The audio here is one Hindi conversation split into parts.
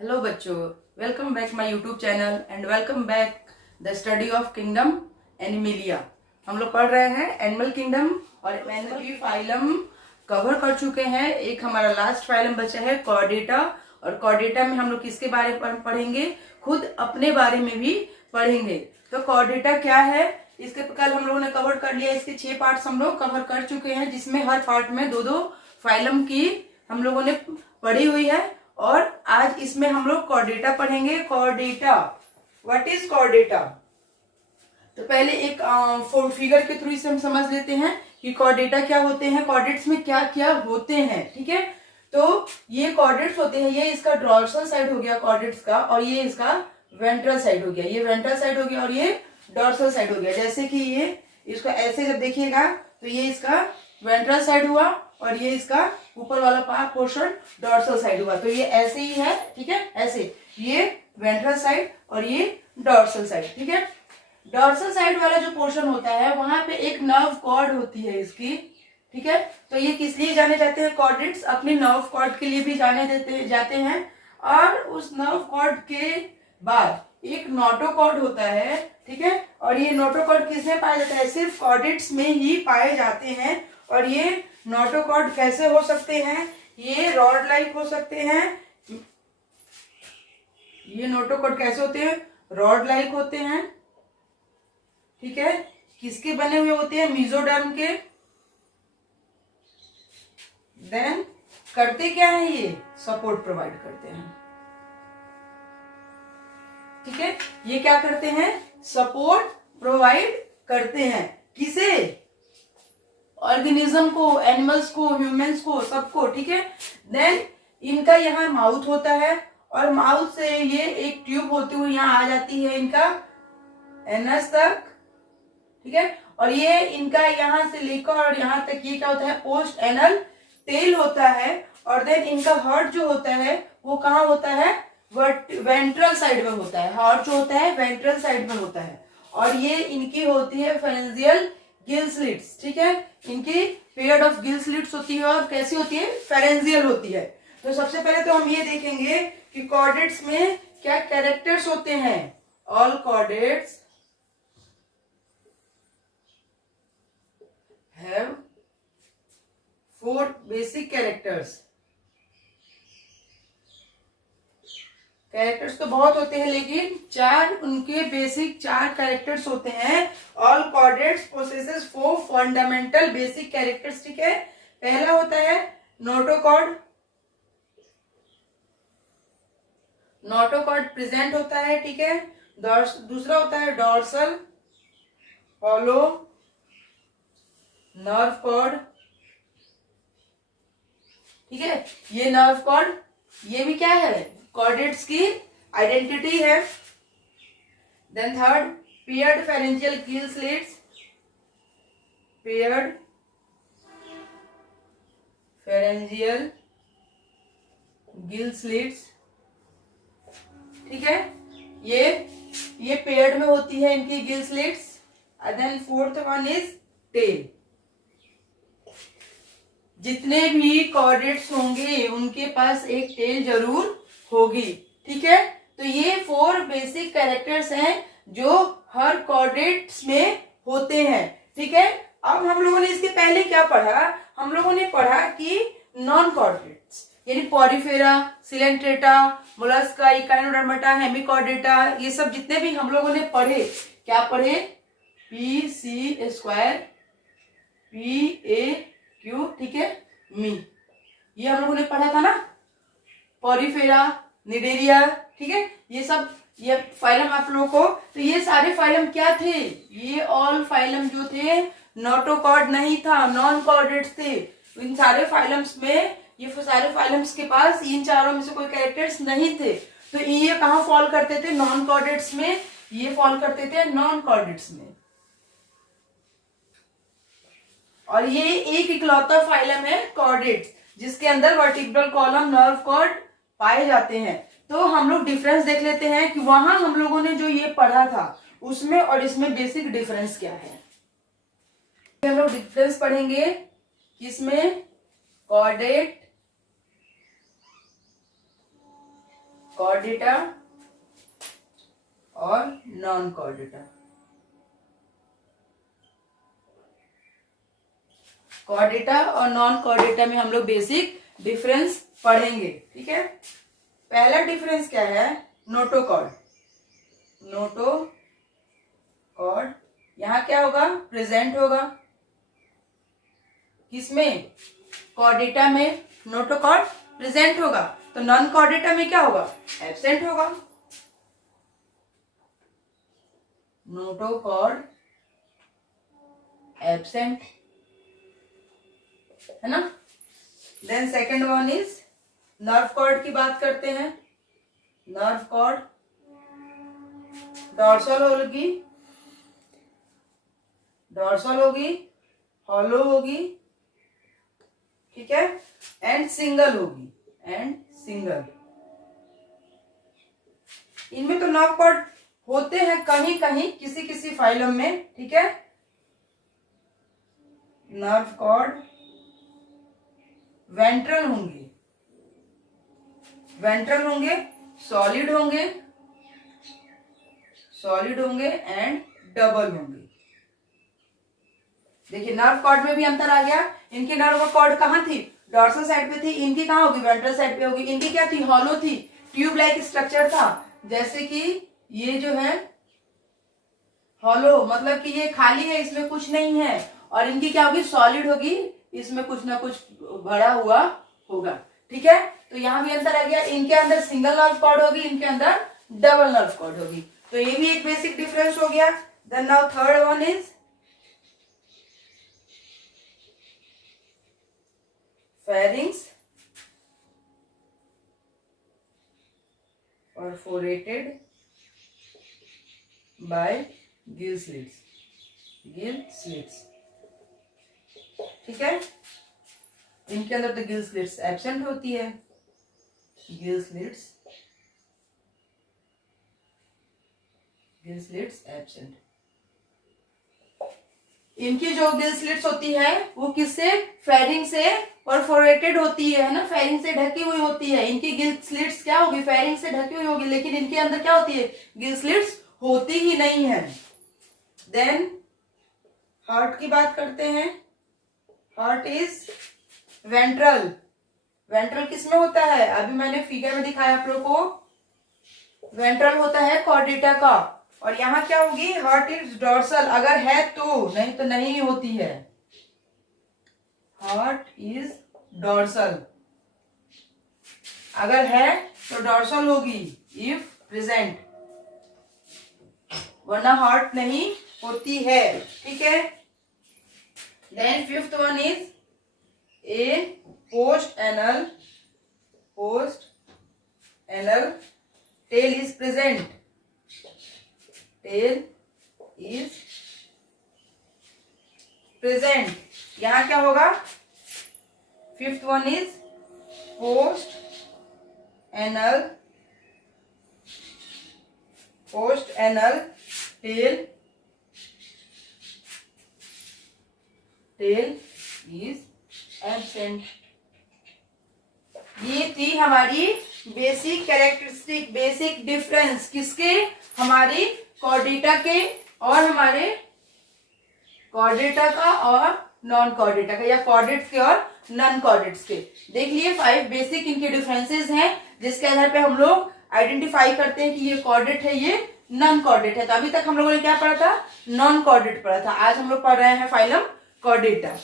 हेलो बच्चों, welcome back my YouTube channel and welcome back the study of kingdom Animalia. हम लोग पढ़ रहे हैं एनिमल किंगडम और एनिमल की फाइलम कवर कर चुके हैं। एक हमारा लास्ट फाइलम बचा है कॉर्डेटा, और कॉर्डेटा में हम लोग किसके बारे में पढ़ेंगे, खुद अपने बारे में भी पढ़ेंगे। तो कॉर्डेटा क्या है, इसके कल हम लोगों ने कवर कर लिया। इसके 6 पार्ट्स हम लोग कवर कर चुके हैं, जिसमें हर पार्ट में दो दो फाइलम की हम लोगों ने पढ़ी हुई है। और आज इसमें हम लोग कॉर्डेटा पढ़ेंगे। Chordata, what is Chordata? तो पहले एक फिगर के थ्रू इसे हम समझ लेते हैं कि कॉर्डेटा क्या होते हैं, कॉर्डेट्स में क्या क्या होते हैं। ठीक है, तो ये कॉर्डेट्स होते हैं, ये इसका डॉर्सल साइड हो गया कॉर्डेट्स का, और ये इसका वेंट्रल साइड हो गया। ये वेंट्रल साइड हो गया और ये डॉर्सल साइड हो गया। जैसे कि ये इसका ऐसे जब देखिएगा तो ये इसका वेंट्रल साइड हुआ और ये इसका ऊपर वाला पार्ट पोर्शन डॉर्सल साइड हुआ। तो ये ऐसे ही है, ठीक है, ऐसे ये वेंट्रल साइड और ये डॉर्सल साइड। ठीक है, डॉर्सल साइड वाला जो पोर्शन होता है वहां पे एक नर्व कॉर्ड होती है इसकी। ठीक है, तो ये किस लिए जाने जाते हैं, कॉर्डेट्स अपने नर्व कॉर्ड के लिए भी जाते हैं। और उस नर्व कॉर्ड के बाद एक नोटोकॉर्ड होता है। ठीक है, और ये नोटोकॉर्ड किसमें पाया जाता है, सिर्फ कॉर्डेट्स में ही पाए जाते हैं। और ये नोटोकॉर्ड कैसे हो सकते हैं, ये रॉड लाइक हो सकते हैं। ये नोटोकॉर्ड कैसे होते हैं, रॉड लाइक होते हैं। ठीक है, किसके बने हुए होते हैं, मेसोडर्म के। देन करते क्या है, ये सपोर्ट प्रोवाइड करते हैं। ठीक है, ये क्या करते हैं, सपोर्ट प्रोवाइड करते हैं। किसे, ऑर्गेनिज्म को, एनिमल्स को, ह्यूमंस को, सबको। ठीक है, देन इनका यहाँ माउथ होता है और माउथ से ये एक ट्यूब होती हुई यहाँ आ जाती है इनका एनस तक। ठीक है, और ये इनका यहाँ से लेकर और यहाँ तक ये क्या होता है, पोस्ट एनल टेल होता है। और देन इनका हार्ट जो होता है वो कहाँ होता है, वेंट्रल साइड में होता है। हार्ट जो होता है वेंट्रल साइड में होता है। और ये इनकी होती है फेरेंजियल गिल स्लिट्स। ठीक है, इनकी पेयर्ड ऑफ गिल स्लिट्स होती है और कैसी होती है, फेरेंजियल होती है। तो सबसे पहले तो हम ये देखेंगे कि कॉर्डेट्स में क्या कैरेक्टर्स होते हैं। All chordates have 4 basic characters. Characters तो बहुत होते हैं, लेकिन 4 उनके बेसिक 4 कैरेक्टर्स होते हैं। All chordates possesses 4 fundamental basic characters. ठीक है, पहला होता है नोटोकॉर्ड। नोटोकॉर्ड प्रेजेंट होता है। ठीक है, दूसरा होता है डॉर्सल हॉलो नर्व कॉर्ड। ठीक है, ये नर्व कॉर्ड, ये भी क्या है, कॉर्डेट्स की आइडेंटिटी है। Then third, paired pharyngeal gill slits. Paired pharyngeal gill slits. ठीक है, ये पेयर्ड में होती है इनकी gill slits. Then fourth one is tail. जितने भी कॉर्डेट्स होंगे उनके पास एक टेल जरूर होगी। ठीक है, तो ये 4 बेसिक कैरेक्टर्स हैं जो हर कॉर्डेट्स में होते हैं। ठीक है, अब हम लोगों ने इसके पहले क्या पढ़ा, हम लोगों ने पढ़ा कि नॉन कॉर्डेट्स यानी Porifera, Coelenterata, Mollusca, Echinodermata, Hemichordata, ये सब जितने भी हम लोगों ने पढ़े, क्या पढ़े, PC² PAQ, ठीक है, मी, ये हम लोगों ने पढ़ा था ना, पॉरीफेरा, निडेरिया। ठीक है, ये सब ये फाइलम आप लोगों को, तो ये सारे फाइलम क्या थे, ये ऑल फाइलम जो थे नोटोकॉर्ड नहीं था, नॉन कॉर्डेट्स थे। इन सारे फाइलम्स में, ये सारे फाइलम्स के पास इन चारों में से कोई कैरेक्टर्स नहीं थे। तो ये कहाँ फॉल करते थे, नॉन कॉर्डेट्स में, ये फॉल करते थे नॉन कॉर्डेट्स में। और ये एक इकलौता फाइलम है कॉर्डेट्स जिसके अंदर वर्टिब्रल कॉलम, नर्व कॉर्ड पाए जाते हैं। तो हम लोग डिफरेंस देख लेते हैं कि वहां हम लोगों ने जो ये पढ़ा था उसमें और इसमें बेसिक डिफरेंस क्या है। हम लोग डिफरेंस पढ़ेंगे इसमें कॉर्डेट कॉर्डेटा और नॉन कॉर्डेटा। कॉर्डेटा और नॉन कॉर्डेटा में हम लोग बेसिक डिफरेंस पढ़ेंगे, ठीक है। पहला डिफरेंस क्या है, नोटोकॉर्ड। नोटोकॉर्ड यहां क्या होगा, प्रेजेंट होगा, किसमें, कॉर्डेटा में नोटोकॉर्ड प्रेजेंट होगा, तो नॉन कॉर्डेटा में क्या होगा, एब्सेंट होगा। नोटोकॉर्ड एब्सेंट, है ना। Then second one is nerve cord की बात करते हैं। नर्व कॉर्ड डॉर्सल होगी, हॉलो होगी, ठीक है, एंड सिंगल होगी, इनमें तो नर्व कॉर्ड होते हैं कहीं कहीं किसी किसी फाइलम में, ठीक है। नर्व कॉर्ड वेंट्रल होंगे, सॉलिड होंगे एंड डबल होंगे। देखिए नर्व कॉर्ड में भी अंतर आ गया। इनकी नर्व कॉर्ड कहाँ थी, डॉर्सल साइड पे थी, इनकी कहाँ होगी, वेंट्रल साइड पे होगी। इनकी क्या थी, हॉलो थी, ट्यूब लाइक स्ट्रक्चर था। जैसे कि ये जो है हॉलो, मतलब कि ये खाली है, इसमें कुछ नहीं है। और इनकी क्या होगी, सॉलिड होगी, इसमें कुछ ना कुछ भरा हुआ होगा, ठीक है। तो यहाँ भी अंतर आ गया, इनके अंदर सिंगल नर्व कॉर्ड होगी, इनके अंदर डबल नर्व कॉर्ड होगी। तो ये भी एक बेसिक डिफरेंस हो गया। Then now third one is pharynx perforated by gill slits, ठीक है। इनके अंदर तो गिल स्लिट्स एब्सेंट होती है, गिल स्लिट्स एब्सेंट। इनकी जो गिल स्लिट्स होती है वो किससे, फेरिंग से परफोरेटेड होती है ना, फेरिंग से ढकी हुई होती है। इनकी गिल स्लिट्स क्या होगी, फेरिंग से ढकी हुई होगी, लेकिन इनके अंदर क्या होती है, गिल स्लिट्स होती ही नहीं है। देन हार्ट की बात करते हैं। हार्ट इज वेंट्रल किसमें होता है, अभी मैंने फिगर में दिखाया आप लोग को, वेंट्रल होता है कॉर्डेटा का। और यहाँ क्या होगी, हार्ट इज डॉर्सल, अगर है तो, नहीं तो नहीं होती है। हार्ट इज डॉर्सल, अगर है तो डॉर्सल होगी, इफ प्रेजेंट, वरना हार्ट नहीं होती है, ठीक है। Then fifth one is a post anal tail is present, यहां क्या होगा, fifth one is post anal tail is absent. ये थी हमारी बेसिक कैरेक्टरिस्टिक, बेसिक डिफरेंस, किसके, हमारी कॉर्डेटा के और हमारे कॉर्डेटा का और नॉन कॉर्डेटा का, या कॉर्डेट्स के और नॉन कॉर्डेट्स के। देख लिए 5 बेसिक इनके डिफरेंसेस हैं, जिसके आधार पे हम लोग आइडेंटिफाई करते हैं कि ये कॉर्डेट है, ये नॉन कॉर्डेट है। तो अभी तक हम लोगों ने क्या पढ़ा था, नॉन कॉर्डेट पढ़ा था। आज हम लोग पढ़ रहे हैं फाइलम कॉर्डेटा।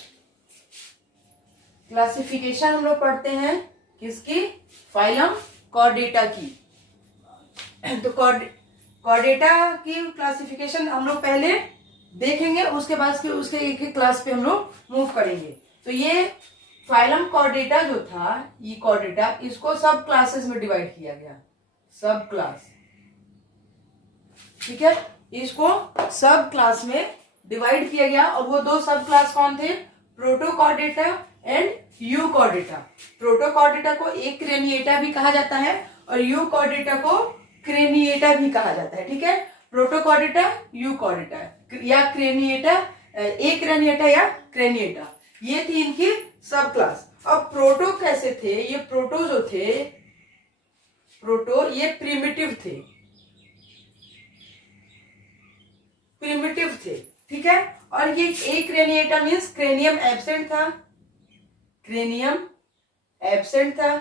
क्लासिफिकेशन हम लोग पढ़ते हैं किसकी, फाइलम कॉर्डेटा की। तो कॉर्डेटा की क्लासिफिकेशन हम लोग पहले देखेंगे, उसके बाद उसके एक एक क्लास पे हम लोग मूव करेंगे। तो ये फाइलम कॉर्डेटा जो था, ये कॉर्डेटा, इसको सब क्लासेस में डिवाइड किया गया, सब क्लास, ठीक है। इसको सब क्लास में डिवाइड किया गया, और वो 2 सब क्लास कौन थे, प्रोटोकॉर्डेटा एंड यूकॉर्डेटा। प्रोटोकॉर्डेटा को एक क्रेनिएटा भी कहा जाता है और यूकॉर्डेटा को क्रेनिएटा भी कहा जाता है, ठीक है। प्रोटोकॉर्डेटा, यूकॉर्डेटा या क्रेनिएटा, एक क्रेनिएटा या क्रेनिएटा, ये थी इनकी सब क्लास। अब प्रोटो कैसे थे, ये प्रोटो जो थे प्रोटो, ये प्रिमिटिव थे, प्रिमिटिव थे, ठीक है। और ये ए क्रेनिएटा मीन्स क्रेनियम एब्सेंट था, क्रेनियम एब्सेंट था,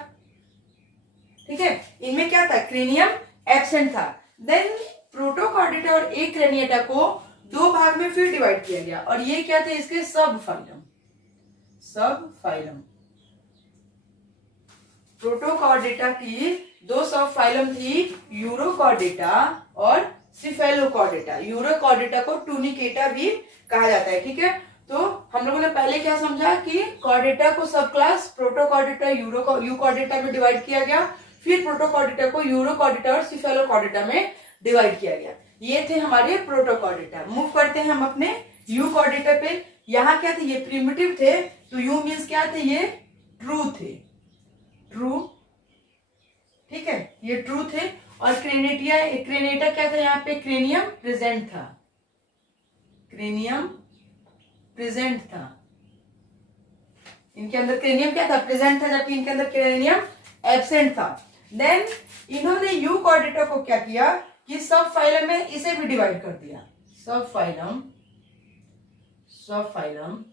ठीक है। इनमें क्या था, क्रेनियम एब्सेंट था। देन प्रोटोकॉर्डेटा और ए क्रेनिएटा को दो भाग में फिर डिवाइड किया गया, और ये क्या थे, इसके सब फाइलम, सब फाइलम। प्रोटोकॉर्डेटा की दो सब फाइलम थी, यूरोकॉर्डेटा और सिफेलोकॉर्डेटा। यूरोकॉर्डेटा को टूनिकेटा भी कहा जाता है, ठीक है। तो हम लोगों ने पहले क्या समझा कि कॉर्डेटा को सब क्लास प्रोटोकॉर्डेटा, यूकॉर्डेटा में डिवाइड किया गया, फिर प्रोटोकॉर्डेटा को यूरोकॉर्डेटा और सिफेलोकॉर्डेटा में डिवाइड किया गया। ये थे हमारे प्रोटोकॉर्डेटा। मूव करते हैं हम अपने यूकॉर्डेटा पे। यहाँ क्या थे, ये प्रिमिटिव थे, तो यू मीन्स क्या थे, ये ट्रू थे, ट्रू, ठीक है, ये ट्रू थे। और क्रेनेटा क्या था, यहाँ पे क्रेनियम प्रेजेंट था, क्रेनियम प्रेजेंट था, इनके अंदर क्रेनियम क्या था, प्रेजेंट था, जबकि इनके अंदर क्रेनियम एब्सेंट था। देन इन्होंने यूकॉर्डेटा को क्या किया कि सब फाइलम में इसे भी डिवाइड कर दिया, सब फाइलम, सब फाइलम,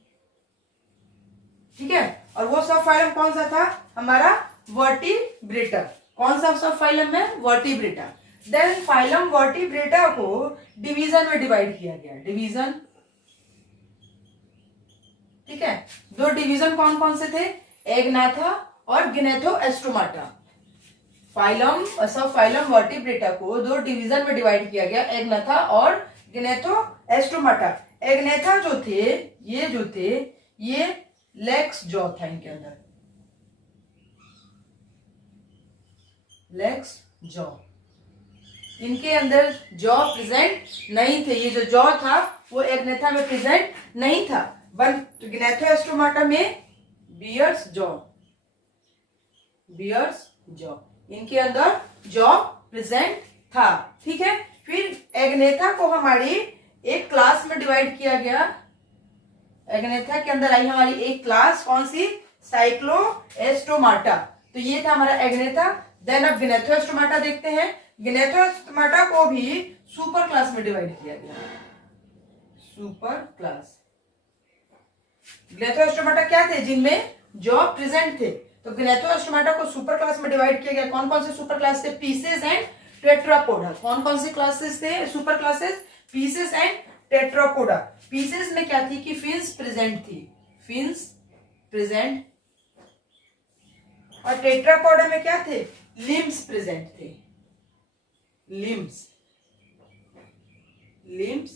ठीक है। और वो सब फाइलम कौन सा था, हमारा वर्टिब्रेटा। कौन सा सब फाइलम है, वर्टिब्रेटा। देन फाइलम वर्टिब्रेटा को डिवीजन में डिवाइड किया गया, डिवीजन, ठीक है। दो डिवीजन कौन कौन से थे, एग्नाथा और गिनेथोस्टोमाटा। फाइलम, सब फाइलम वर्टिब्रेटा को दो डिवीजन में डिवाइड किया गया, एग्नाथा और गिनेथोस्टोमाटा। एग्नेथा जो थे, ये जो थे, ये लेक्स जॉ था, इनके अंदर लेक्स जॉ, इनके अंदर जॉ प्रेजेंट नहीं थे। ये जो जॉ था वो एग्नेथा में प्रेजेंट नहीं था, बट गिनेथोस्टोमाटा में बियर्स जॉ, बियर्स जॉ, इनके अंदर जॉ प्रेजेंट था, ठीक है। फिर एग्नेथा को हमारी एक क्लास में डिवाइड किया गया। एग्नेथा के अंदर आई हमारी एक क्लास, कौन सी, साइक्लोएस्टोमाटा। तो ये था हमारा एग्नेथा। देन अब गिनेथोस्टोमाटा देखते हैं। गिनेथोस्टोमाटा को भी सुपर क्लास में डिवाइड किया गया, सुपर क्लास। गिनेथोस्टोमाटा क्या थे, जिनमें जॉ प्रेजेंट थे, तो गिनेथोस्टोमाटा को सुपर क्लास में डिवाइड किया गया। कौन कौन से सुपर क्लास थे, पीसेस एंड टेट्रापोडा। कौन कौन से क्लासेस थे, super classes, pieces and Tetrapoda. Pieces में क्या थी कि फिन्स प्रेजेंट थी, फिन्स प्रेजेंट, और टेट्रापोडा में क्या थे, लिम्स प्रेजेंट थे, लिम्स, लिम्स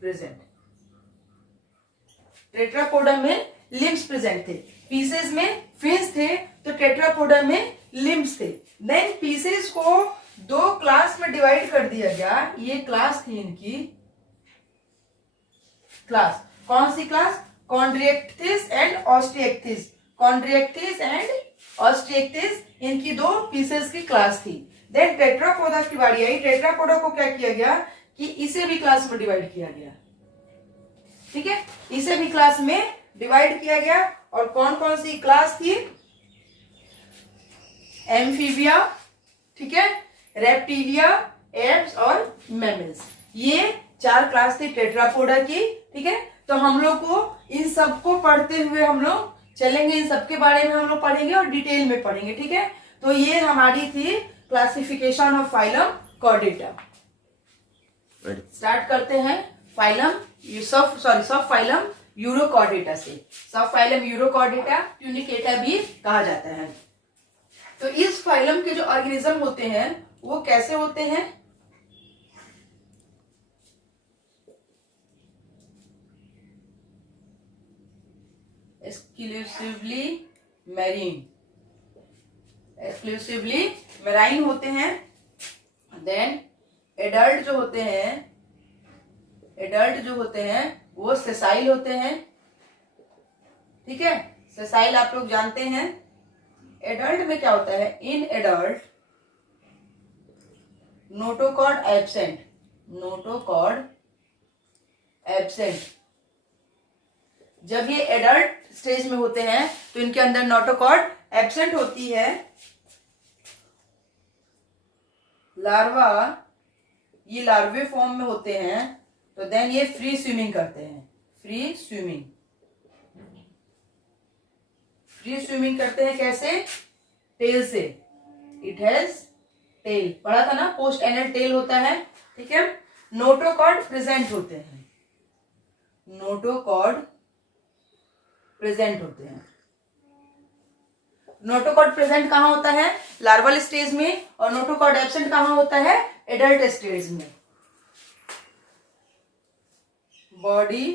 प्रेजेंट। टेट्रापोडा में लिम्स प्रेजेंट थे, पीसेस में फिन्स थे, तो टेट्रापोडा में लिम्स थे। देन पीसेस को दो क्लास में डिवाइड कर दिया गया। ये क्लास थी इनकी, क्लास, कौन सी क्लास, कॉन्ड्रिएक्थिस एंड ऑस्टिएक्थिस। कॉन्ड्रिएक्थिस एंड ऑस्टिएक्थिस, इनकी दो पीसेस की क्लास थी। देन टेट्रापोडा की बारी आई। टेट्रापोडा को क्या किया गया कि इसे भी क्लास में डिवाइड किया गया, ठीक है, इसे भी क्लास में डिवाइड किया गया। और कौन कौन सी क्लास थी, एम्फीबिया, ठीक है, रेप्टिलिया, एप्स और मैमल्स। ये चार क्लास थी टेट्रापोडा की, ठीक है। तो हम लोग को इन सबको पढ़ते हुए हम लोग चलेंगे, इन सबके बारे में हम लोग पढ़ेंगे और डिटेल में पढ़ेंगे, ठीक है। तो ये हमारी थी classification of phylum Chordata. Start करते हैं फाइलम, सब फाइलम यूरोकॉर्डेटा से। सब फाइलम यूरोकॉर्डेटा, ट्यूनिकेटा भी कहा जाता है। तो इस फाइलम के जो ऑर्गेनिज्म होते हैं वो कैसे होते हैं, एक्सक्लूसिवली मैरीन, एक्सक्लूसिवली मैराइन होते हैं। देन एडल्ट जो होते हैं, एडल्ट जो होते हैं वो सेसाइल होते हैं, ठीक है। सेसाइल आप लोग जानते हैं। एडल्ट में क्या होता है, in adult notochord absent, notochord absent. जब ये एडल्ट स्टेज में होते हैं तो इनके अंदर नोटोकॉर्ड एब्सेंट होती है। लार्वा ये लार्वे फॉर्म में होते हैं, तो देन ये फ्री स्विमिंग करते हैं। फ्री स्विमिंग करते हैं कैसे? टेल से। इट हैज टेल, पढ़ा था ना, पोस्ट एनल टेल होता है, ठीक है। नोटोकॉर्ड प्रेजेंट होते हैं, नोटोकॉर्ड प्रेजेंट होते हैं। नोटोकॉर्ड प्रेजेंट कहां होता है? लार्वल स्टेज में। और नोटोकॉर्ड एब्सेंट कहां होता है? एडल्ट स्टेज में। Body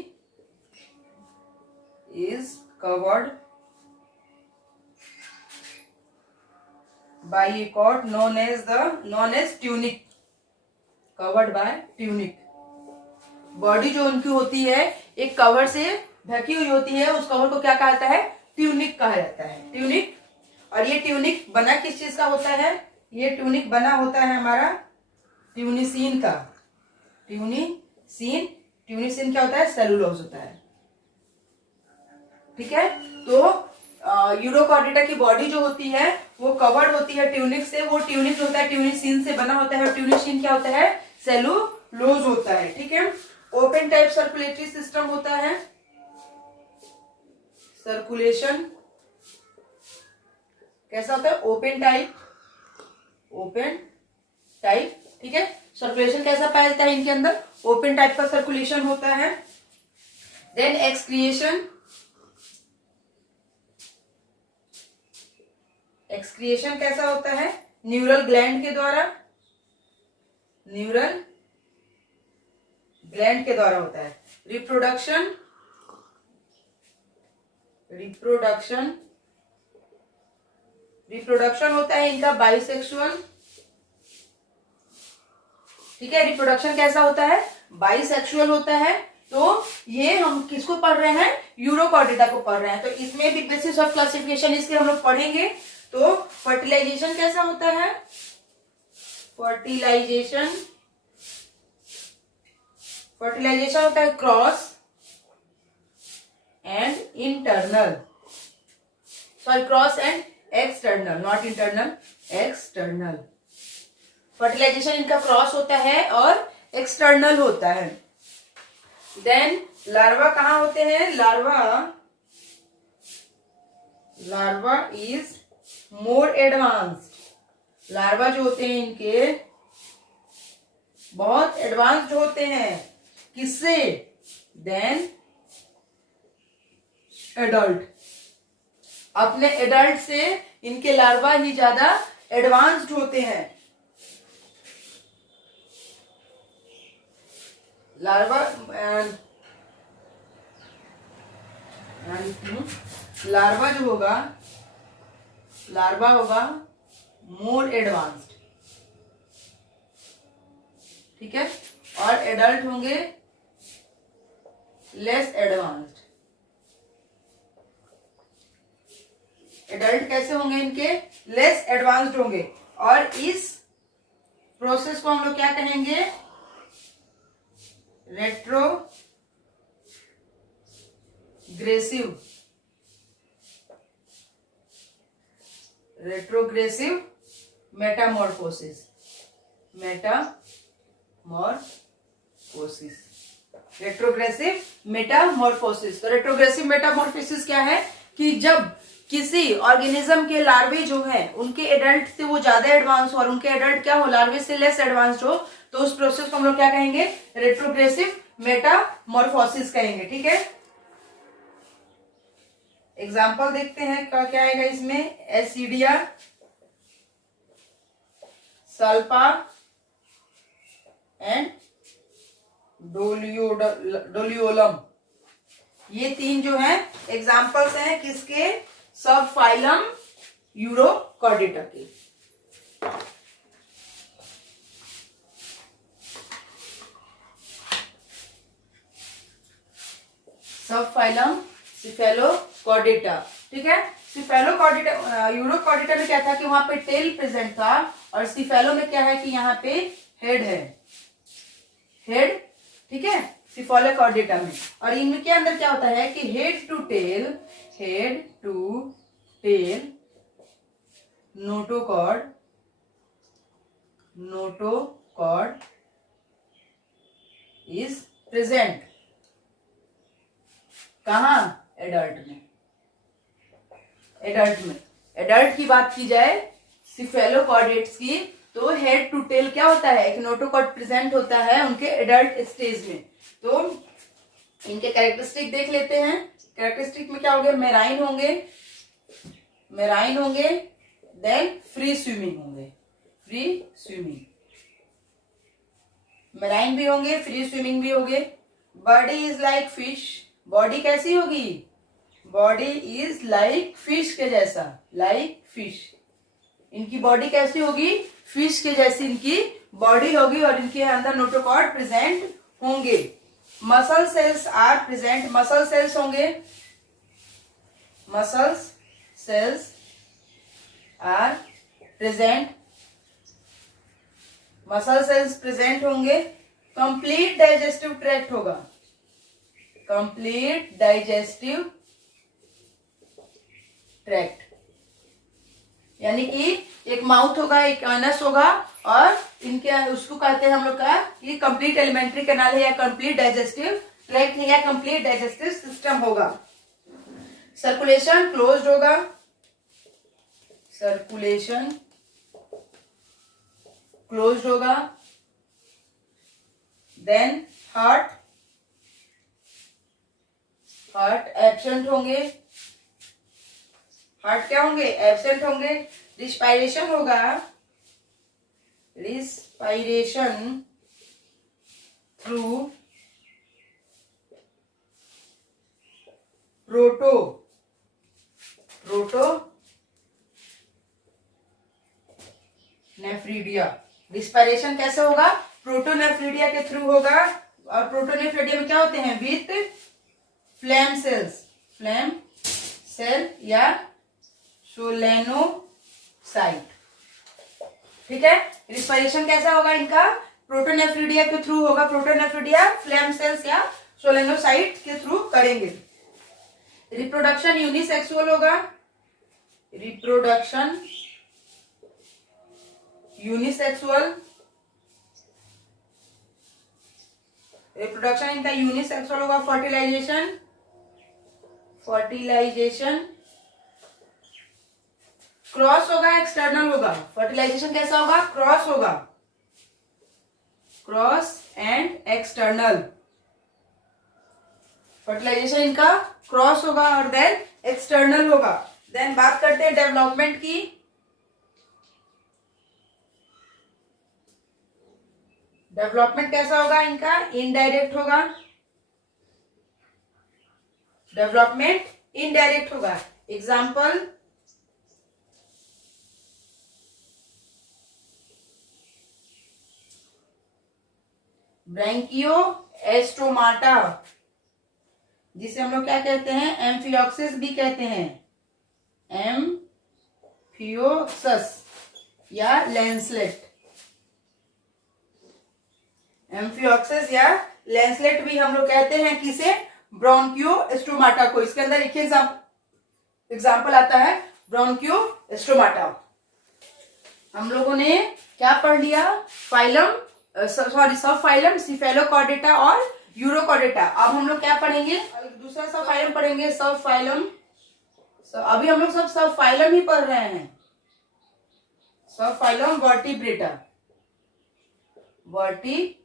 is covered by a coat known as tunic, covered by tunic। Body जो उनकी होती है एक कवर से ढकी हुई होती है, उस कवर को क्या कहा जाता है? ट्यूनिक कहा जाता है, ट्यूनिक। और ये ट्यूनिक बना किस चीज का होता है? ये ट्यूनिक बना होता है हमारा ट्यूनिसिन का। ट्यूनिसिन क्या होता है? सेलुलोज होता है, ठीक है। तो यूरोकॉर्डिटा की बॉडी जो होती है वो कवर्ड होती है ट्यूनिक से। वो ट्यूनिक होता है ट्यूनिसिन से बना होता है, और ट्यूनिसिन क्या होता है? सेलुलोज होता है, ठीक है। ओपन टाइप सर्कुलेटरी सिस्टम होता है, सर्कुलेशन कैसा होता है? ओपन टाइप, ठीक है। सर्कुलेशन कैसा पाया जाता है इनके अंदर? ओपन टाइप का सर्कुलेशन होता है। देन एक्सक्रिएशन कैसा होता है? न्यूरल ग्लैंड के द्वारा होता है। रिप्रोडक्शन होता है इनका बाइसेक्सुअल, ठीक है। रिप्रोडक्शन कैसा होता है? बाइसेक्सुअल होता है। तो ये हम किसको पढ़ रहे हैं? यूरोकॉर्डिटा को पढ़ रहे हैं। तो इसमें भी बेसिस ऑफ क्लासिफिकेशन इसके हम लोग पढ़ेंगे। तो फर्टिलाइजेशन कैसा होता है? फर्टिलाइजेशन होता है cross and external, not internal, external. Fertilisation इनका क्रॉस होता है और एक्सटर्नल होता है। देन लार्वा कहां होते हैं? Larva is more advanced. Larva जो होते हैं इनके बहुत एडवांस्ड होते हैं, किससे? Then adult. अपने एडल्ट से इनके लार्वा ही ज्यादा एडवांस्ड होते हैं। लार्वा जो होगा, लार्वा होगा मोर एडवांस्ड, ठीक है। और एडल्ट होंगे लेस एडवांस्ड। एडल्ट कैसे होंगे इनके? लेस एडवांस्ड होंगे। और इस प्रोसेस को हम लोग क्या कहेंगे? Retrogressive Metamorphosis. Retrogressive Metamorphosis. तो रेट्रोग्रेसिव मेटामॉर्फोसिस क्या है? कि जब किसी ऑर्गेनिज्म के लार्वे जो है उनके एडल्ट से वो ज्यादा एडवांस हो और उनके एडल्ट क्या हो? लार्वे से लेस एडवांस्ड हो, तो उस प्रोसेस को हम लोग क्या कहेंगे? रेट्रोग्रेसिव मेटामॉर्फोसिस कहेंगे, ठीक है। एग्जाम्पल देखते हैं क्या आएगा इसमें। एसिडिया, सल्पा एंड डोलियोलम, ये तीन जो है एग्जाम्पल्स हैं किसके? सब फाइलम यूरोकॉर्डिटा के। सब फाइलम सिफेलोकॉर्डिटा, ठीक है। सिफेलोकॉर्डिटा, यूरोकॉर्डिटा में क्या था कि वहां पे टेल प्रेजेंट था, और सिफेलो में क्या है कि यहाँ पे हेड है, हेड, ठीक है, सिफेलोकॉर्डिटा में। और इनमें के अंदर क्या होता है कि head to tail notochord notochord is present. कहाँ? एडल्ट में। एडल्ट में, एडल्ट की बात की जाए सिफेलोकॉर्डेट्स की, तो हेड टू टेल क्या होता है, एक नोटोकॉर्ड प्रेजेंट होता है उनके एडल्ट स्टेज में। तो इनके कैरेक्टरिस्टिक देख लेते हैं। कैरेक्टरिस्टिक में क्या होंगे? मेराइन होंगे, मेराइन होंगे, देन फ्री स्विमिंग होंगे, फ्री स्विमिंग, मेराइन भी होंगे, फ्री स्विमिंग भी होंगे। Body is like fish, body कैसी होगी? बॉडी इज लाइक फिश के जैसा, लाइक फिश। इनकी बॉडी कैसी होगी? फिश के जैसी इनकी बॉडी होगी और इनके अंदर नोटोकॉर्ड प्रेजेंट होंगे। Muscle cells are present, muscle cells होंगे, muscle cells are present, muscle cells present होंगे। कंप्लीट डाइजेस्टिव ट्रैक्ट होगा, कंप्लीट डाइजेस्टिव ट्रैक्ट, यानी कि एक माउथ होगा, एक एनस होगा और इनके उसको कहते हैं हम लोग का कि कंप्लीट एलिमेंट्री कैनाल है या कंप्लीट डाइजेस्टिव ट्रैक्ट है या कंप्लीट डाइजेस्टिव सिस्टम होगा। सर्कुलेशन क्लोज्ड होगा, सर्कुलेशन क्लोज्ड होगा। देन हार्ट, हार्ट एब्सेंट होंगे, हार्ट क्या होंगे? एब्सेंट होंगे। रिस्पायरेशन होगा, respiration through proto, proto nephridia. Respiration कैसे होगा? प्रोटोनेफ्रीडिया के थ्रू होगा। और प्रोटोनेफ्रीडिया में क्या होते हैं? With flame cells, flame cell या सोलेनोसाइट। ठीक है, रिस्पायरेशन कैसा होगा इनका? प्रोटोनेफ्रीडिया के थ्रू होगा, प्रोटोनेफ्रीडिया फ्लैम सेल्स या सोलेनोसाइट के थ्रू करेंगे। रिप्रोडक्शन यूनिसेक्सुअल होगा, रिप्रोडक्शन यूनिसेक्सुअल, रिप्रोडक्शन इनका यूनिसेक्सुअल होगा। फर्टिलाइजेशन, फर्टिलाइजेशन क्रॉस होगा, एक्सटर्नल होगा। फर्टिलाइजेशन कैसा होगा? क्रॉस होगा, क्रॉस एंड एक्सटर्नल। फर्टिलाइजेशन इनका क्रॉस होगा और देन एक्सटर्नल होगा। देन बात करते हैं डेवलपमेंट की। डेवलपमेंट कैसा होगा इनका? इनडायरेक्ट होगा, डेवलपमेंट इनडायरेक्ट होगा। एग्जाम्पल, ब्रैंकियोएस्टोमाटा, जिसे हम लोग क्या कहते हैं? एम्फियोक्सिस भी कहते हैं, एम्फियोक्सस या लैंसलेट। एम्फियोक्सिस या लैंसलेट भी हम लोग कहते हैं किसे? ब्रोंकियोस्टोमाटा को। इसके अंदर एक एग्जाम्पल आता है ब्रोंकियोस्टोमाटा। हम लोगों ने क्या पढ़ लिया? फाइलम, सॉरी सब फाइलम, सिफेलोकॉर्डेटा और यूरोकॉर्डेटा। अब हम लोग क्या पढ़ेंगे? दूसरा सब फाइलम पढ़ेंगे, सब फाइलम। अभी हम लोग सब फाइलम ही पढ़ रहे हैं। सब फाइलम वर्टिब्रेटा, वर्टिब्रेटा।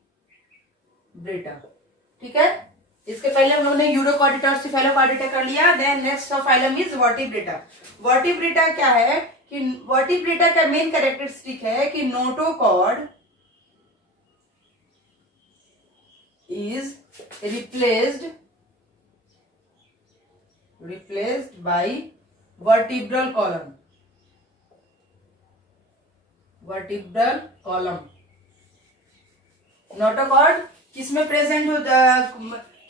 ठीक है, इसके पहले हम लोगों ने यूरोकॉर्डेटा और सिफेलोकॉर्डेटा कर लिया। देन नेक्स्ट सब फाइलम इज वर्टिब्रेटा। वर्टिब्रेटा क्या है कि वर्टिब्रेटा का मेन कैरेक्टरिस्टिक है कि notochord is replaced by vertebral column, vertebral column। Notochord किसमें प्रेजेंट होता,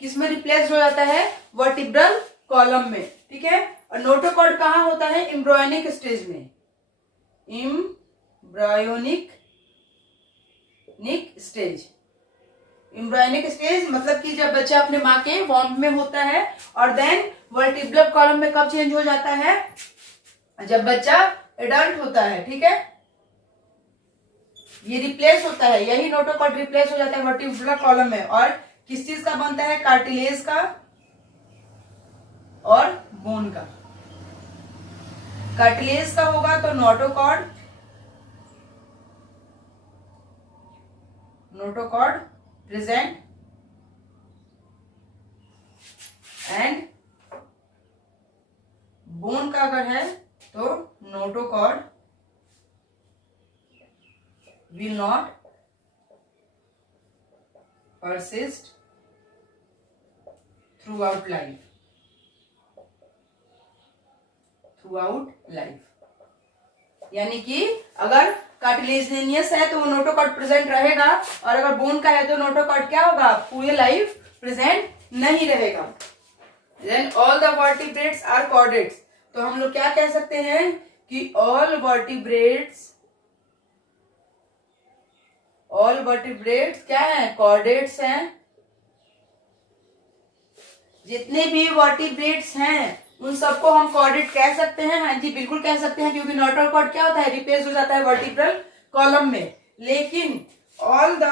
किसमें रिप्लेस हो जाता है? वर्टिब्रल कॉलम में। ठीक है, और नोटोकॉर्ड कहाँ होता है? एम्ब्रायोनिक स्टेज में, एम्ब्रायोनिक स्टेज। एम्ब्रायोनिक स्टेज मतलब कि जब बच्चा अपने माँ के वॉम्ब में होता है। और देन वर्टिब्रल कॉलम में कब चेंज हो जाता है? जब बच्चा एडल्ट होता है। ठीक है, ये रिप्लेस होता है, यही नोटोकॉर्ड रिप्लेस हो जाता है वर्टिब्रल कॉलम में। और किस चीज का बनता है? कार्टिलेज का और बोन का। कार्टिलेज का होगा तो notochord, notochord present and bone का अगर है तो notochord will not persist throughout life। यानी कि अगर कार्टिलेजिनियस है तो वो नोटोकॉर्ड प्रेजेंट रहेगा, और अगर बोन का है तो नोटोकॉर्ड क्या होगा? पूरी लाइफ प्रेजेंट नहीं रहेगा। Then all the vertebrates are chordates. तो हम लोग क्या कह सकते हैं कि ऑल वर्टिब्रेट्स क्या है? कॉर्डेट्स हैं। जितने भी वर्टिब्रेट्स हैं उन सबको हम कॉर्डेट कह सकते हैं। हाँ जी, बिल्कुल कह सकते हैं, क्योंकि नोटोकॉर्ड क्या होता है? रिप्लेस हो जाता है वर्टिब्रल कॉलम में। लेकिन all the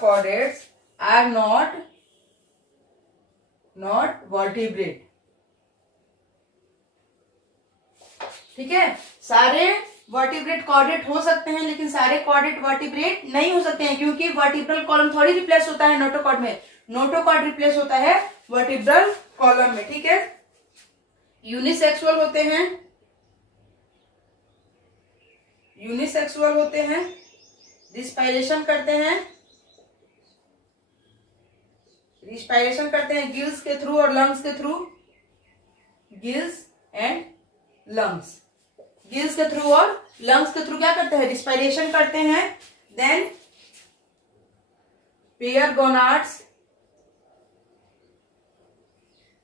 chordates are not vertebrate. ठीक है, सारे वर्टिब्रेट कॉर्डेट हो सकते हैं, लेकिन सारे कॉर्डेट वर्टिब्रेट नहीं हो सकते हैं, क्योंकि वर्टिब्रल कॉलम थोड़ी रिप्लेस होता है नोटोकॉर्ड में। नोटोकॉर्ड रिप्लेस होता है वर्टिब्रल कॉलम में। ठीक है, यूनिसेक्सुअल होते हैं, रिस्पायरेशन करते हैं गिल्स के थ्रू और लंग्स के थ्रू। गिल्स के थ्रू और लंग्स के थ्रू क्या करते हैं? रिस्पायरेशन करते हैं। देन पेयर गोनाड्स,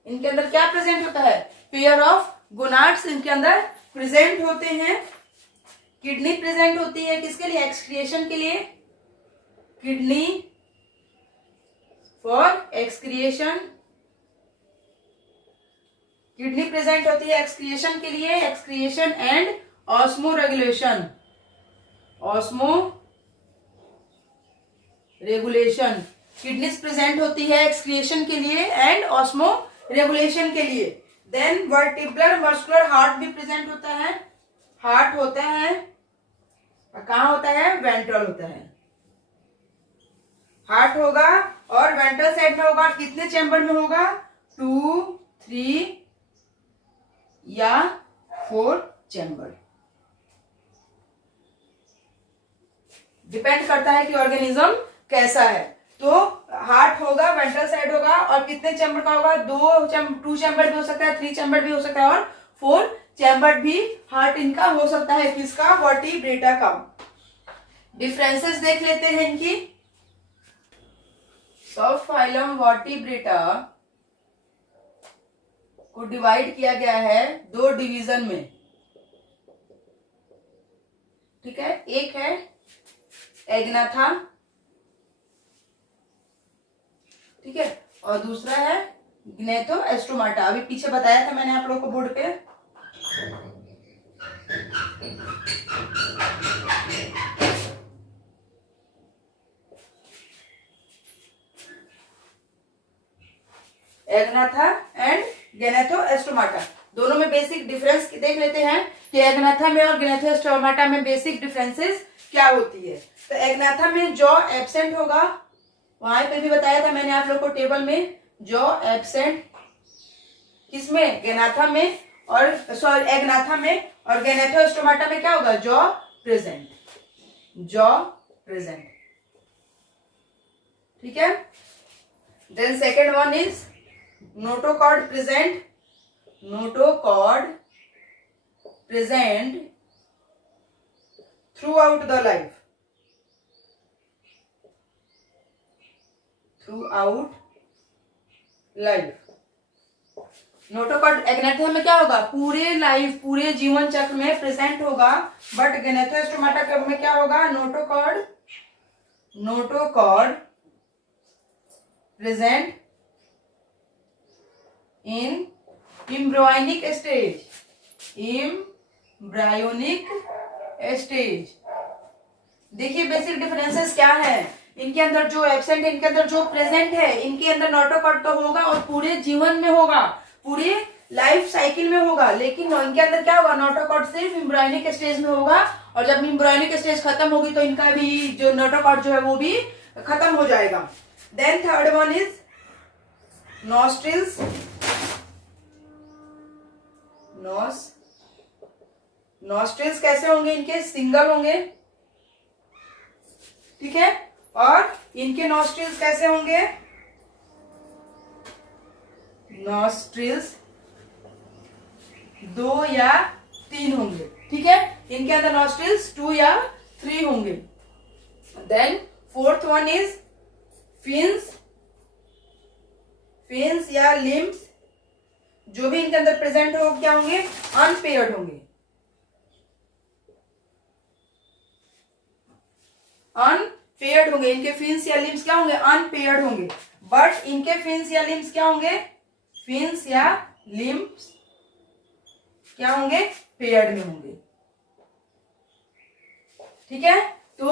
इनके अंदर क्या प्रेजेंट होता है? पेयर ऑफ गोनाड्स इनके अंदर प्रेजेंट होते हैं। किडनी प्रेजेंट होती है किसके लिए? एक्सक्रिएशन के लिए। Kidney for excretion, kidney present होती है एक्सक्रिएशन के लिए। Excretion and osmo regulation. Kidneys present होती है एक्सक्रिएशन के लिए एंड ऑस्मो रेगुलेशन के लिए। देन वर्टिब्रल मस्कुलर हार्ट भी प्रेजेंट होता है। हार्ट होता है, कहाँ होता है? वेंट्रल होता है। हार्ट होगा और वेंट्रल साइड में होगा। कितने चैम्बर में होगा? 2, 3 या 4 चैम्बर। डिपेंड करता है कि ऑर्गेनिज्म कैसा है। तो हार्ट होगा, वेंट्रल साइड होगा, और कितने चैम्बर का होगा? 2 चैम्बर भी हो सकता है, 3 चैम्बर भी हो सकता है, और 4 चैम्बर भी हार्ट इनका हो सकता है। किसका? वर्टिब्रेटा का। डिफरेंसेस देख लेते हैं इनकी। सब फाइलम वर्टिब्रेटा को डिवाइड किया गया है 2 डिवीजन में। ठीक है, एक है एग्नाथा, ठीक है, और दूसरा है ग्नेथोस्टोमाटा। अभी पीछे बताया था मैंने आप लोगों को बोर्ड पे। एग्नाथा एंड ग्नेथोस्टोमाटा, दोनों में बेसिक डिफरेंस देख लेते हैं कि एग्नाथा में और ग्नेथोस्टोमाटा में बेसिक डिफरेंसेस क्या होती है। तो एग्नाथा में जॉ एब्सेंट होगा, वहां पे भी बताया था मैंने आप लोग को टेबल में। जॉ एब्सेंट किसमें? ग्नेथा में, और सॉरी एग्नाथा में। और ग्नेथोस्टोमाटा में क्या होगा? Jaw present. ठीक है। Then second one is notochord present. Notochord present throughout the life, notochord agnatha में क्या होगा? पूरे लाइफ, पूरे जीवन चक्र में प्रेजेंट होगा। बट ग्नेथोस्टोमाटा में क्या होगा? Notochord present in embryonic stage, embryonic stage. देखिए बेसिक डिफरेंसेस क्या है, इनके अंदर जो एब्सेंट है, इनके अंदर जो प्रेजेंट है। इनके अंदर नोटोकॉट तो होगा और पूरे जीवन में होगा, पूरे लाइफ साइकिल में होगा, लेकिन इनके अंदर क्या होगा, नोटोकॉट सिर्फ एम्ब्रियोनिक स्टेज में होगा, और जब एम्ब्रियोनिक स्टेज खत्म होगी तो इनका भी जो नोटोकॉट जो है वो भी खत्म हो जाएगा। Then third one is nostrils. Nostrils कैसे होंगे, इनके सिंगल होंगे, ठीक है, और इनके नॉस्ट्रिल्स कैसे होंगे, नॉस्ट्रिल्स 2 या 3 होंगे, ठीक है, इनके अंदर नॉस्ट्रिल्स 2 या 3 होंगे। Then fourth one is fins. Fins या लिम्स जो भी इनके अंदर प्रेजेंट हो क्या होंगे, अनपेयर्ड होंगे, अनपेयर्ड होंगे। इनके फिन्स या लिम्स क्या होंगे, अनपेयर्ड होंगे, बट इनके फिन्स या लिम्स क्या होंगे, फिन्स या लिम्स क्या होंगे, पेयर्ड में होंगे, ठीक है। तो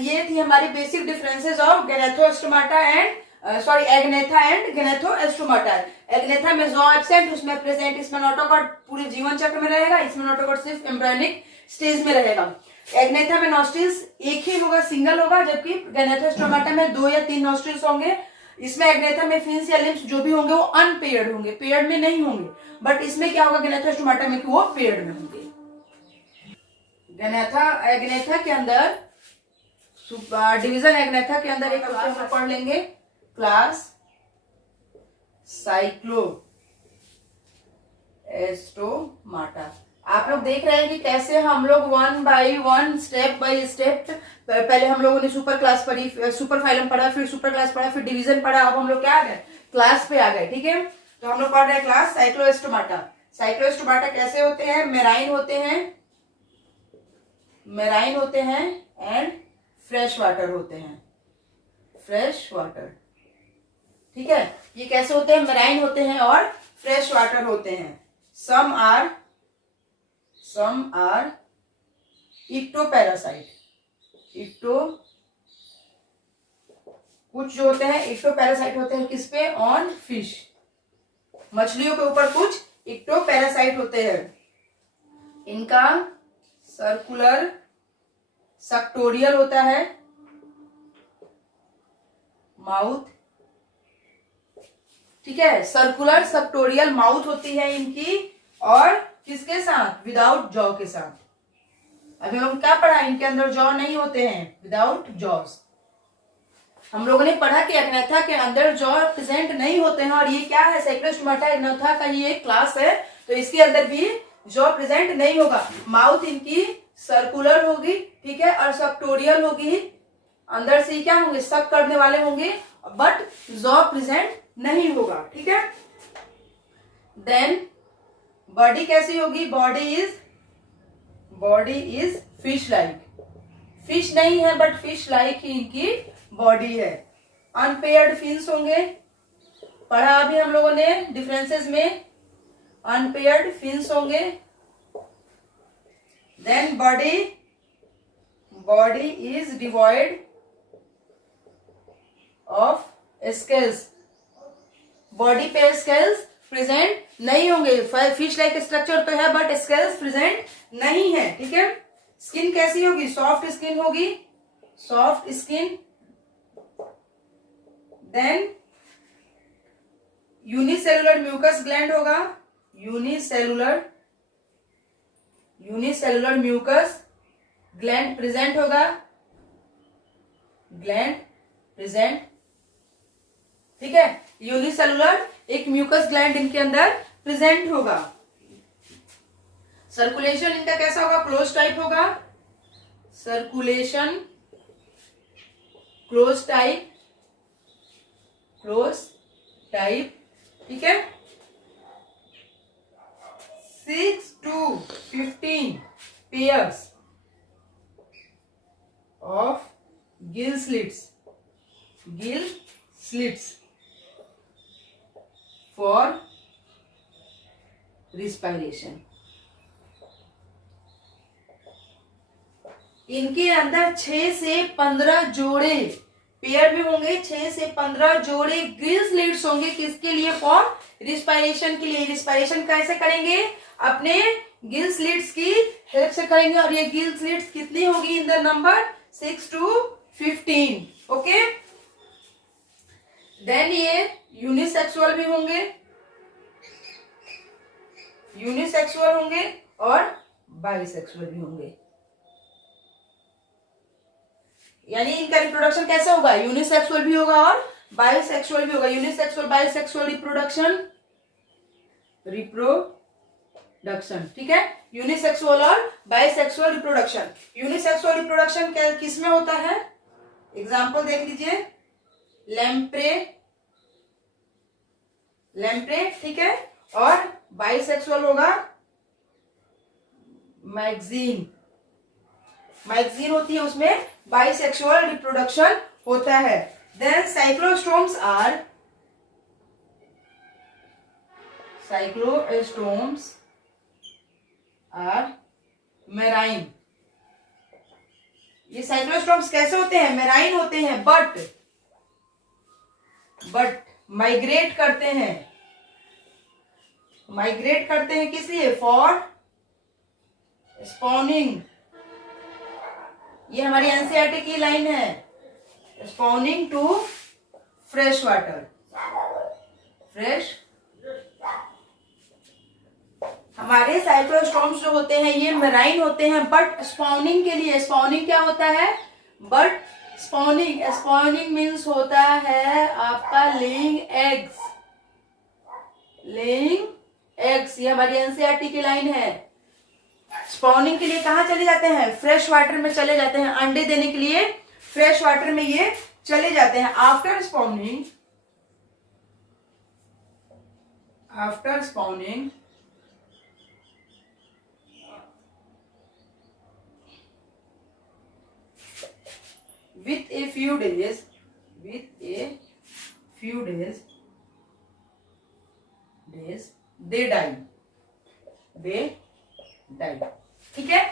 ये थी हमारी basic differences of Gnathostomata and Agnatha and Gnathostomata. Agnatha में जो एब्सेंट, उसमें प्रेजेंट, इसमें नोटोकॉट पूरे जीवन चक्र में रहेगा, इसमें नोटोकॉट सिर्फ एम्ब्रियोनिक स्टेज में रहेगा। एग्नेथा में नॉस्ट्रिल्स एक ही होगा, सिंगल होगा, जबकि गैनेथोस्टोमाटा में 2 या 3 नॉस्ट्रिल्स होंगे। इसमें एग्नेथा में फिन्स या लिम्स जो भी होंगे वो अनपेयर्ड होंगे, पेयर्ड में नहीं होंगे, बट इसमें क्या होगा गैनेथोस्टोमाटा में कि वो पेयर्ड में होंगे। एग्नेथा के अंदर डिवीजन, एग्नेथा के अंदर एक क्लास हम पढ़ लेंगे, क्लास साइक्लोएस्टोमाटा। आप लोग देख रहे हैं कि कैसे हम लोग 1 बाय 1 स्टेप बाय स्टेप, पहले हम लोगों ने सुपर क्लास पढ़ी, सुपर फाइलम पढ़ा, फिर सुपर क्लास पढ़ा, फिर डिवीजन पढ़ा, अब हम लोग क्या आ गए, क्लास पे आ गए, ठीक है। तो हम लोग पढ़ रहे हैं क्लास साइक्लोएस्टोमाटा। साइक्लोएस्टोमाटा कैसे होते हैं, मेराइन होते हैं एंड फ्रेश वाटर होते हैं, फ्रेश वाटर, ठीक है। ये कैसे होते हैं, मेराइन होते हैं और फ्रेश वाटर होते हैं। सम आर इक्टोपैरासाइट, कुछ जो होते हैं इक्टोपैरासाइट होते हैं किस पे, ऑन फिश, मछलियों के ऊपर कुछ इक्टोपैरासाइट होते हैं। इनका सर्कुलर सक्टोरियल होता है माउथ, ठीक है, सर्कुलर सक्टोरियल माउथ होती है इनकी, और किसके साथ, विदाउट जॉ के साथ। अभी हम क्या पढ़ा, इनके अंदर जॉ नहीं होते हैं, विदाउट जॉज। हम लोगों ने पढ़ा कि एग्नेथा के अंदर जॉ प्रेजेंट नहीं होते हैं, और ये क्या है, साइक्लोएस्टोमाटा एग्नेथा का ये क्लास है, तो इसके अंदर भी जॉ प्रेजेंट नहीं होगा। माउथ इनकी सर्कुलर होगी, ठीक है, और सक्टोरियल होगी, अंदर से क्या होंगे, सक करने वाले होंगे, बट जॉ प्रेजेंट नहीं होगा, ठीक है। देन बॉडी कैसी होगी, body is fish like, fish नहीं है बट फिश लाइक ही इनकी बॉडी है। अनपेयर्ड फिन्स होंगे, पढ़ा अभी हम लोगों ने डिफरेंसेस में, अनपेयर्ड फिन्स होंगे। Then body is devoid of scales, body पे स्केल्स प्रेजेंट नहीं होंगे, फिश लाइक स्ट्रक्चर तो है बट स्केल्स प्रेजेंट नहीं है, ठीक है। स्किन कैसी होगी, सॉफ्ट स्किन होगी, soft skin. Then unicellular mucus gland होगा, यूनिसेलुलर म्यूकस ग्लैंड प्रेजेंट होगा, ग्लैंड प्रेजेंट, ठीक है। यूनिसेलुलर एक म्यूकस ग्लैंड इनके अंदर प्रेजेंट होगा। सर्कुलेशन इनका कैसा होगा, क्लोज टाइप होगा, सर्कुलेशन क्लोज टाइप, ठीक है। 6 to 15 pairs of gill slits for respiration. इनके अंदर 6 से 15 जोड़े पेयर में होंगे, 6 से 15 जोड़े गिल स्लिट्स होंगे। किसके लिए? फॉर रिस्पायरेशन के लिए। रिस्पायरेशन कैसे करेंगे? अपने गिल स्लिट्स की हेल्प से करेंगे। और ये गिल स्लिट्स कितनी होगी? In the number 6 to 15। Okay, then ये यूनिसेक्सुअल भी होंगे, यूनिसेक्सुअल होंगे और बाइसेक्सुअल भी होंगे। यानी इनका रिप्रोडक्शन कैसे होगा? यूनिसेक्सुअल भी होगा और बाइसेक्सुअल भी होगा। यूनिसेक्सुअल बाइसेक्सुअल रिप्रोडक्शन, ठीक है। यूनिसेक्सुअल और बाइसेक्सुअल रिप्रोडक्शन। यूनिसेक्सुअल रिप्रोडक्शन किस में होता है? एग्जाम्पल देख लीजिए, लैम्प्रे, ठीक है। और बाइसेक्सुअल होगा मैगजीन होती है, उसमें बाइसेक्सुअल रिप्रोडक्शन होता है। Then cyclostomes are marine. ये साइक्लोस्टोम्स कैसे होते हैं? मेराइन होते हैं, बट माइग्रेट करते हैं किस लिए? For spawning. ये हमारी एनसीईआरटी की लाइन है, स्पॉनिंग टू फ्रेश वाटर। हमारे साइक्लोस्टोम्स जो होते हैं ये मेराइन होते हैं, बट स्पॉनिंग के लिए। स्पॉनिंग क्या होता है? बट स्पॉनिंग मीन्स होता है आपका लेइंग एग्स। ये हमारी एनसीईआरटी की लाइन है। स्पॉनिंग के लिए कहाँ चले जाते हैं? फ्रेश वाटर में चले जाते हैं। अंडे देने के लिए फ्रेश वाटर में ये चले जाते हैं। After spawning with a few days they die। ठीक है।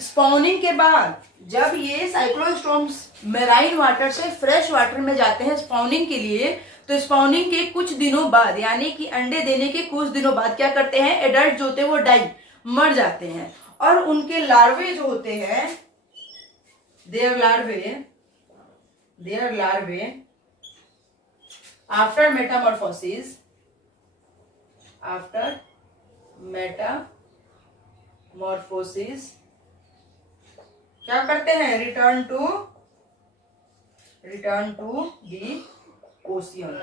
स्पॉनिंग के बाद जब ये साइक्लोस्टोम्स मेराइन वाटर से फ्रेश वाटर में जाते हैं स्पॉनिंग के लिए, तो स्पॉनिंग के कुछ दिनों बाद यानी कि अंडे देने के कुछ दिनों बाद क्या करते हैं? एडल्ट जो होते हैं वो मर जाते हैं। और उनके लार्वे जो होते हैं, their larvae after metamorphosis क्या करते हैं? Return to the ocean.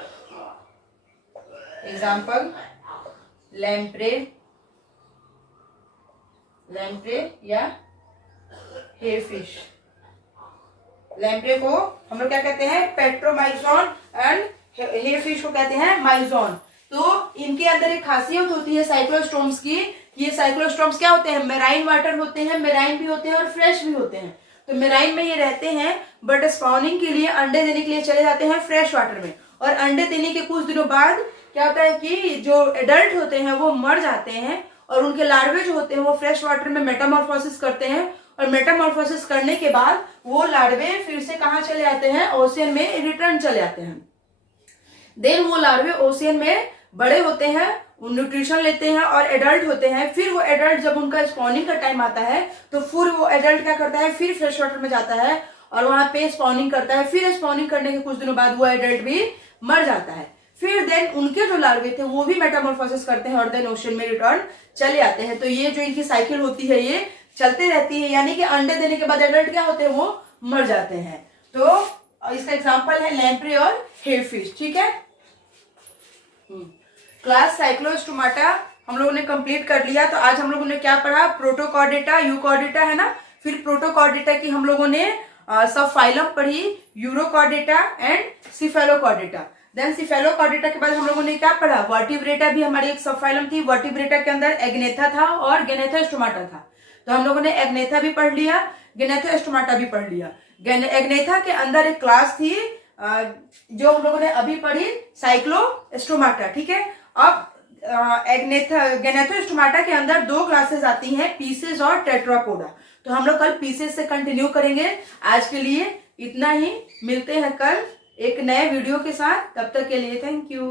Example lamprey या हेफिश। लैम्प्रे को हम लोग क्या कहते हैं? पेट्रोमाइजोन, एंड हेफिश को कहते हैं माइजोन। तो इनके अंदर एक खासियत होती है साइक्लोस्टोम्स की। ये साइक्लोस्टोम्स क्या होते हैं? मेराइन वाटर होते हैं, मेराइन भी होते हैं और फ्रेश भी होते हैं। तो मेराइन में ये रहते हैं, बट स्पॉनिंग के लिए अंडे देने के लिए चले जाते हैं फ्रेश वाटर में। और अंडे देने के कुछ दिनों बाद क्या होता है कि जो एडल्ट होते हैं वो मर जाते हैं और उनके लार्वे जो होते हैं वो फ्रेश वाटर में मेटामॉर्फोसिस करते हैं। और मेटामॉर्फोसिस करने के बाद वो लार्वे फिर से कहाँ चले आते हैं? ओशियन में रिटर्न चले आते हैं। देन वो लार्वे ओशियन में बड़े होते हैं, न्यूट्रिशन लेते हैं और एडल्ट होते हैं। फिर वो एडल्ट जब उनका स्पॉनिंग का टाइम आता है तो फिर वो एडल्ट क्या करता है? फिर फ्रेश वाटर में जाता है और वहां पे स्पॉनिंग करता है। फिर स्पॉनिंग करने के कुछ दिनों बाद वो एडल्ट भी मर जाता है। फिर देन उनके जो लार्वे थे वो भी मेटामॉर्फोसिस करते हैं और देन ओशियन में रिटर्न चले आते हैं। तो ये जो इनकी साइकिल होती है ये चलते रहती है, यानी कि अंडे देने के बाद एडल्ट क्या होते हैं? वो मर जाते हैं। तो इसका एग्जांपल है लैम्प्रे और हेफिश। ठीक है। क्लास साइक्लोस्टोमाटा हम लोगों ने कंप्लीट कर लिया। तो आज हम लोगों ने क्या पढ़ा? प्रोटोकॉर्डेटा, यूकॉर्डेटा है ना। फिर प्रोटोकॉर्डेटा की हम लोगों ने सब फाइलम पढ़ी, urochordata and cephalochordata. Then cephalochordata के बाद हम लोगों ने क्या पढ़ा? वर्टिब्रेटा भी हमारी एक सब फाइलम थी। वर्टिब्रेटा के अंदर एग्नेथा था और गेनेथोस्टोमाटा था। तो हम लोगों ने एग्नेथा भी पढ़ लिया, गेनेथोस्टोमाटा भी पढ़ लिया। एग्नेथा के अंदर एक क्लास थी जो हम लोगों ने अभी पढ़ी, साइक्लोस्टोमाटा। ठीक है। अब गैनेथोस्टोमाटा के अंदर 2 क्लासेस आती हैं, पीसेस और टेट्रापोडा। तो हम लोग कल पीसेस से कंटिन्यू करेंगे। आज के लिए इतना ही, मिलते हैं कल एक नए वीडियो के साथ। तब तक के लिए थैंक यू।